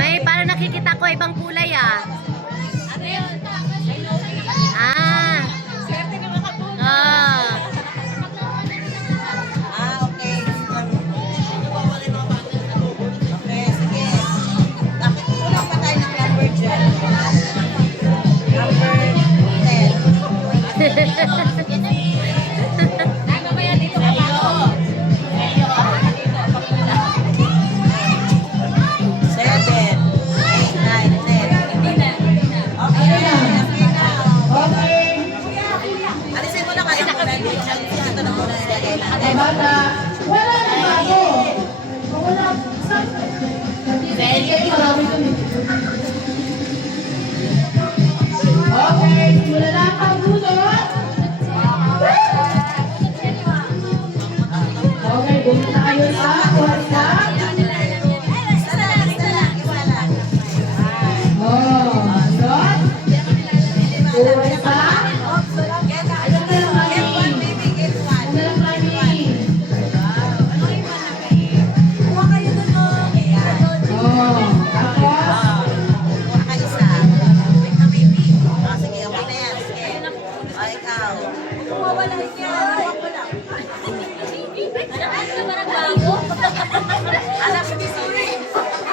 May parang nakikita ko ibang kulay ah. Wala na bago. Wala. Okay, simula na ang pagbutot. Okay, bumita kayo sa kwarta.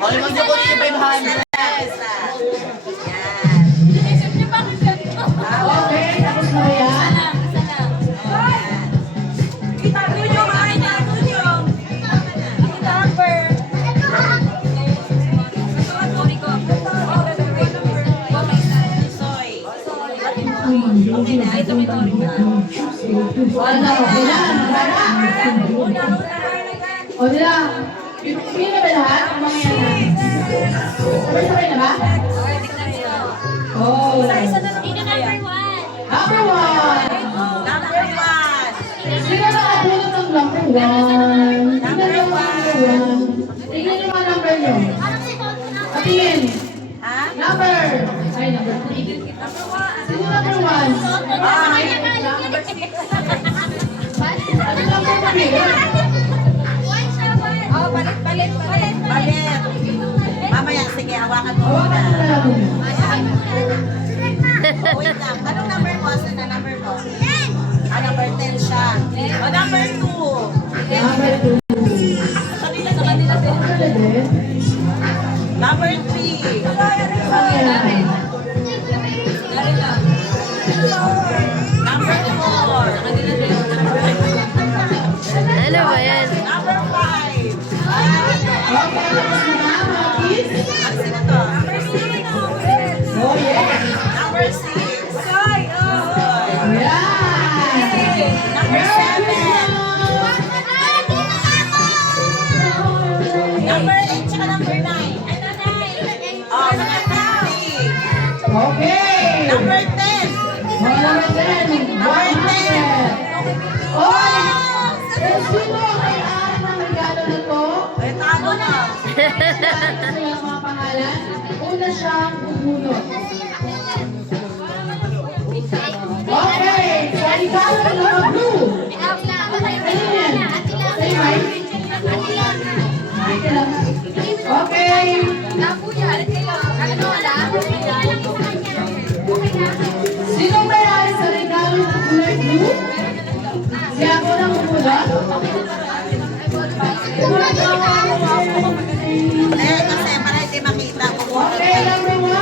Hoy, mag-dukot yung 500. Okay, tapos na ba yan? O nila, yun na ba lahat? Ang mga yan? Sabay-sabay na ba? Oh. Number one! Sino nakabulot ng number one? Sino yung number one? Tingnan yung mga number nyo. Patingin. Number. Ay, number 3. Sino number one? Ano number one? Balit. Mamaya, sige, hawakan mo Hawakan mo na lang. Wait lang. Anong number mo? Asan na number mo? Number 10 siya. Number 2. Number 2. Number 3. Number 4. Ano ba yan? Number 5. Okay, tapos na na, mga kids. Sino to? Number 6. Oh, yes. Number 6. Ayan. Number 7. Number 8 tsaka number 9. Oh, number 3. Okay. Number 10. Oh, number 10. Number 10. Oh! Sino ang may-ari ng regalo na to? Ay, tago na. Ano yung mga pangalan? Una siyang bubunot. Okay. Sa regalo na mga blue. Ano yan? Say hi. Okay. Sino may-ari sa regalo ng kulay blue? Si ako lang bubunot? Kasi para hindi makita ko. Okay, number 1.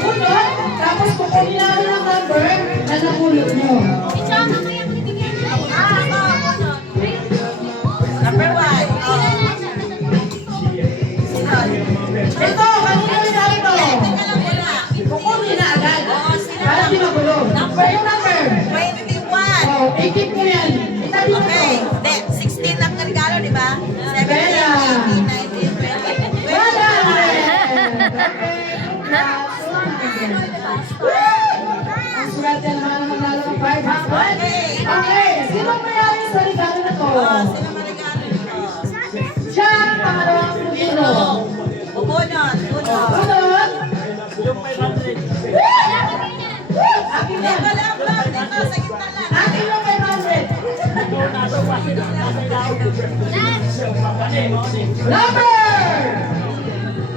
Bunot. Tapos kukunin namin ang number na napulot nyo. Number 1.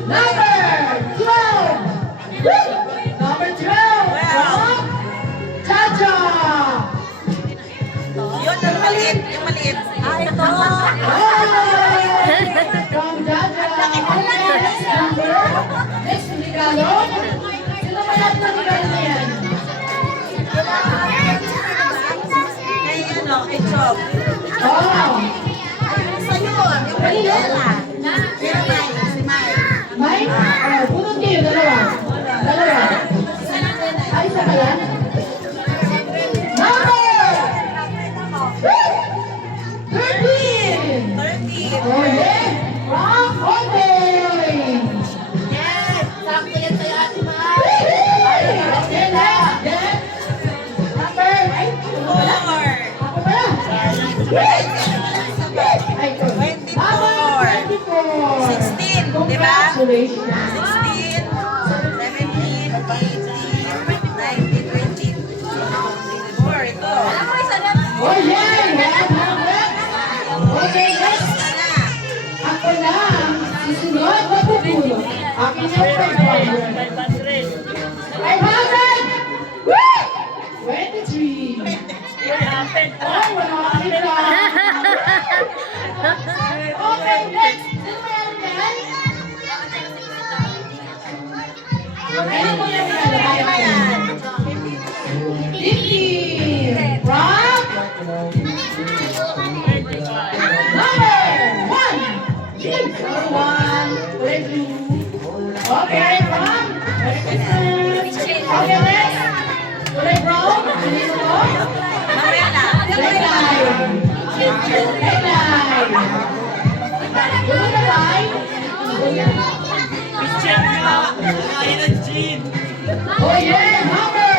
Number 12. Number 12. From Chacha. Yun, yung maliit, yung maliit. Ah, ito. From Chacha. Next number. Next regalo. Sino may at na regalo na yan? Kay ano, kay Chop. Oh. Sa'yo, yung maliit. Kaya May, si May. May? Oh, bunot kayo. Dalawa. Dalawa. Ay, isa ka lang? Number 13. 30. Oh, yeah. From Otoy. Yes, sakto yan sa'yo, Ate Mai. Okay, next. Yes. Number 4. ako pala. Ay, ito. 24. Number 24. 16, di ba? Congratulations. 16, 17, 18, 19, 20, 24. Ito. Oh, yeah. 100. Okay, next. Basta na. Ako na ang susunod na pupulo. Akin yung 500. 500! Woo! 23. Ay, wala ka nila. Okay, next. Sino meron yan? Ano mo yung Ano ba yan? 50. From number 1. Number 1. Kulay blue. Okay, from okay, next. Kulay brown. Sino mo? Mamaya na. Red line. Red line. Blue na line. Oh yeah, number.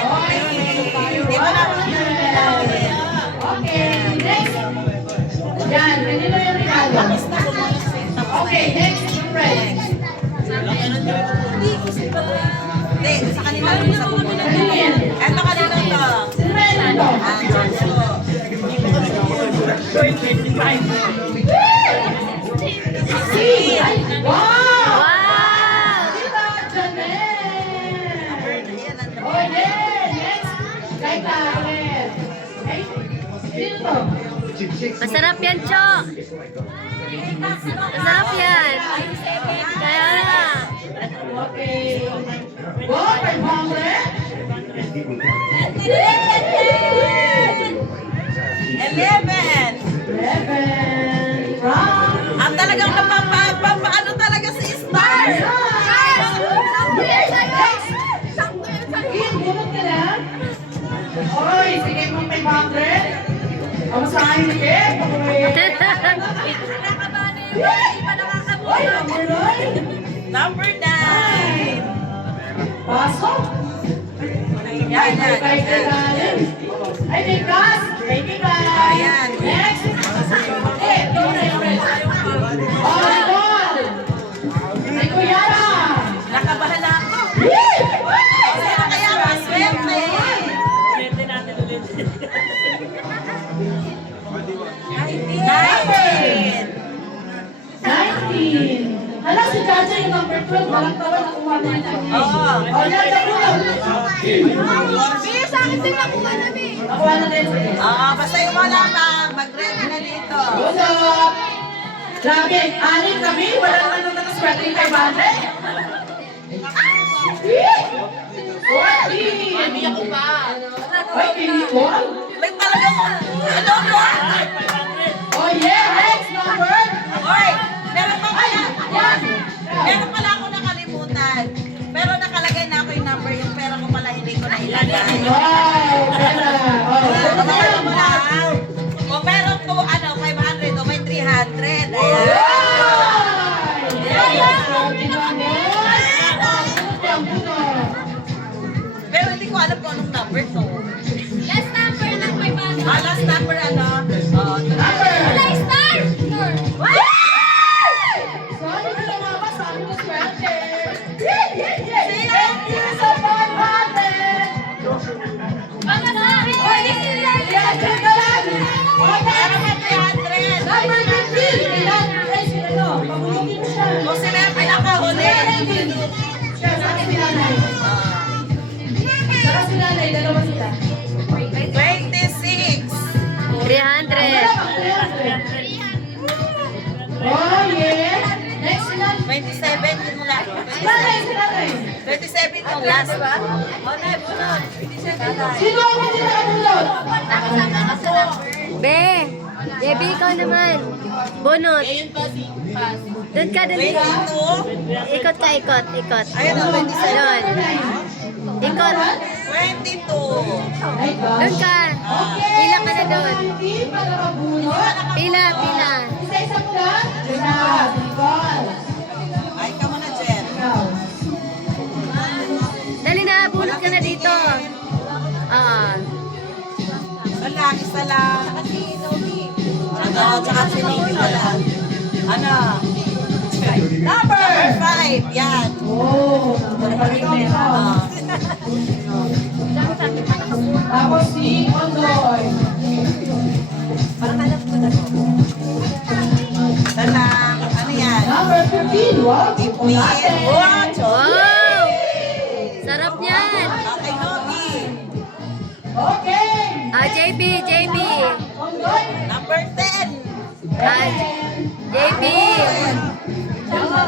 Hindi mo na Okay, next. Yan, kanino yung regalo? Okay, next, yung red. Hindi, sa kanila rin sa pupunan. Kanino yan? Eto kanina to. Sino meron ito? Ah, Jojo. Si! Ay, wow! Wow! Tita Janelle! Ayan, nandun. Oh, yeah! Next! Kay Karen. Okay? Sino to? Masarap yan, Chok. Masarap yan. Kaya nga. Okay. Go, 500. 11. 11. From Ang talagang napapaano talaga si Star. Ian, bunot ka na? Oy, sige mo 500. Ang sa akin, sige. Oy, number 9. Number 9. Pasok. Yan, yan, Kay yan. Ay, may class. Thank you, guys. Ayan. Next. Eh, ito na yung red. Volleyball. Kay Kuya Ra. Nakabahan na ako. Sino kaya maswerte? 19. 19. Hala, si Chacha yung number 12. Walang tawa na kuha na ito. Oo. Oh, yan, nakuha. Biya sa akin din nakuha namin. Nakuha na rin. Oo, basta yung wala pa, mag-ready na dito. What's up? Grabe, anin kami. Wala naman nung nakaswerte yung 500. Mami ako pa. Ay, pinipon. May talagang, ano? Oh yeah, next number. Oy, meron pa pala. Yan. Meron pala ako nakalimutan. Pero nakalagay na ako yung number, yung pera ko pala hindi ko na ilagay. Wow, pera. Oh, Pagkakala mo na. O meron po, 500 o may 300. Ayan. Pero hindi ko alam kung anong number to. Last number ng 500. Last number ano? Oh, Number. Wala, star! Sabi ko na mama, sabi ko swerte. Thank you so much, mate. Ano na? Oy, yan, dyan ka lang. Para ka 300. Number 15. Ilan? Ay, sino? Pabulitin mo siya. Kung sila yung pinakahuli. Siya, saka si nanay. Saka si nanay, dalawa sila. 26. 300. Oh, yeah. Next sila. 27 yung mula. Nanay, si nanay. 27 yung last. Sino ang hindi nakabulot? Be, Debbie, ikaw naman. Bunot. Doon ka, doon ka. 22. Ikot ka, ikot, ikot. Ayun o, 27. Doon. Ikot. 22. Doon ka. Pila ka na doon. Hindi pa nakabulot. Pila, pila. Isa-isa mo lang. Diyan na, Nicole. Ay, ka muna, Jen. Ikaw. Dali na, bunot ka na dito. Wala, isa lang. Ano, tsaka si Nomi wala. Ano? Number 5. Yan. Oh, napalitan ka. Tapos si Ondoy. Isa lang. Ano yan? Number 15. Wow, tipo natin. Wow! Sarap niyan. Okay, Nomi. Okay. JB, JB. Ondoy. Number 10. JB. Sino ka?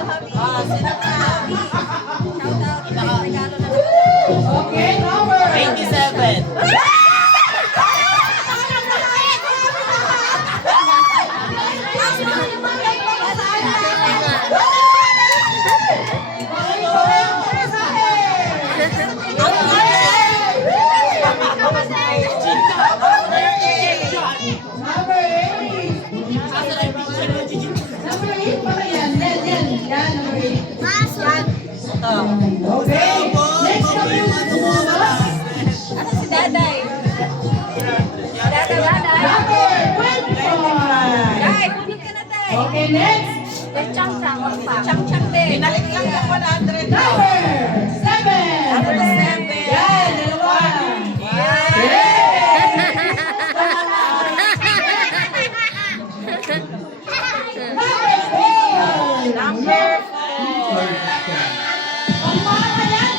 Okay, number 87. Number 8. Number 8 pala yan. Yan. Yan, number 8. Okay. Next number is Si Daday. number 25. Day, punit ka na, Day. Okay, next. Chang-chang pa. Chang-chang din. Pinalik lang ng 100. Number 7. Number 7. Yan, dalawa. Number 4. Number 4. Pangmama yan.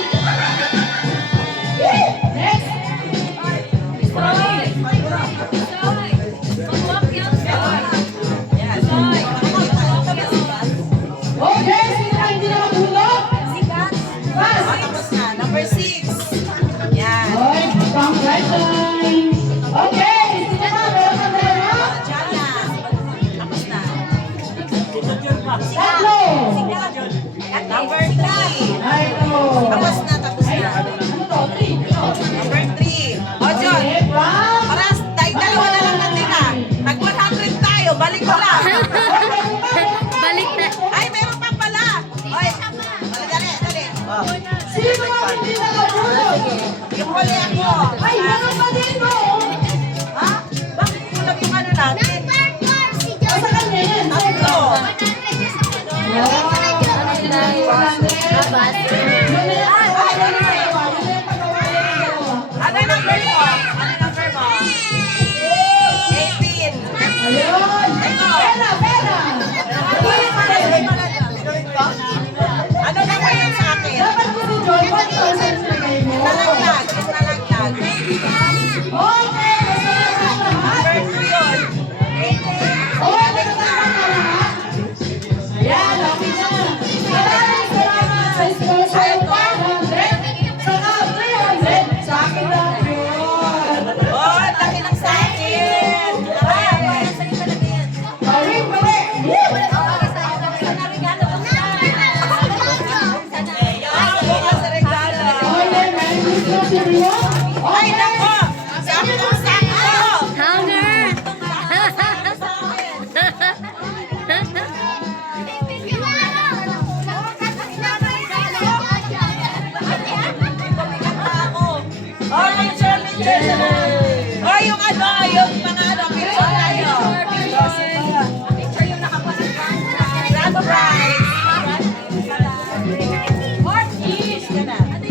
Next. Okay, sino ang hindi nakabulot? Pass. Tapos na. Number 6. Yan. Okay, congratulations. Okay, sino ka? Meron ka meron? Diyan na. Tapos na. Tatlo. Number 3. Ay, ito. Tapos na, tapos Ay, na. ano to? Three. Number 3. O, John. Okay, from. Paras, tayo dalawa na lang natin ha. Nag 100 tayo. Balik ko lang. Balik na. Ay, meron pa pala. Oy, dali, dali. Oh. Sino ang hindi nakabulot? Yung huli ako. Ay, meron pa dito. Ha? Bakit kulang yung ano natin? Sa kanya yan. Tatlo. Ano number mo? Ano number mo? 18. Ayun. Pera, pera. Ano number yun sa akin? Dapat ko si John, 1,000 sinagay mo. Nalaglag. Yung nalaglag. Okay, masarap na lahat. Number 2 yun. Okay, masarap na lahat. Ayan, okay na. Maraming salamat sa sponsor 100. Saka 300. Sa akin lang yun. Oh, laki ng sa akin. Ay. Balik, balik. Sa regalo. Okay, Merry Christmas everyone. Ay, nako! Sakto-sakto! Hanger. Oh, picture, picture. Oh, yung ano, yung mga ano,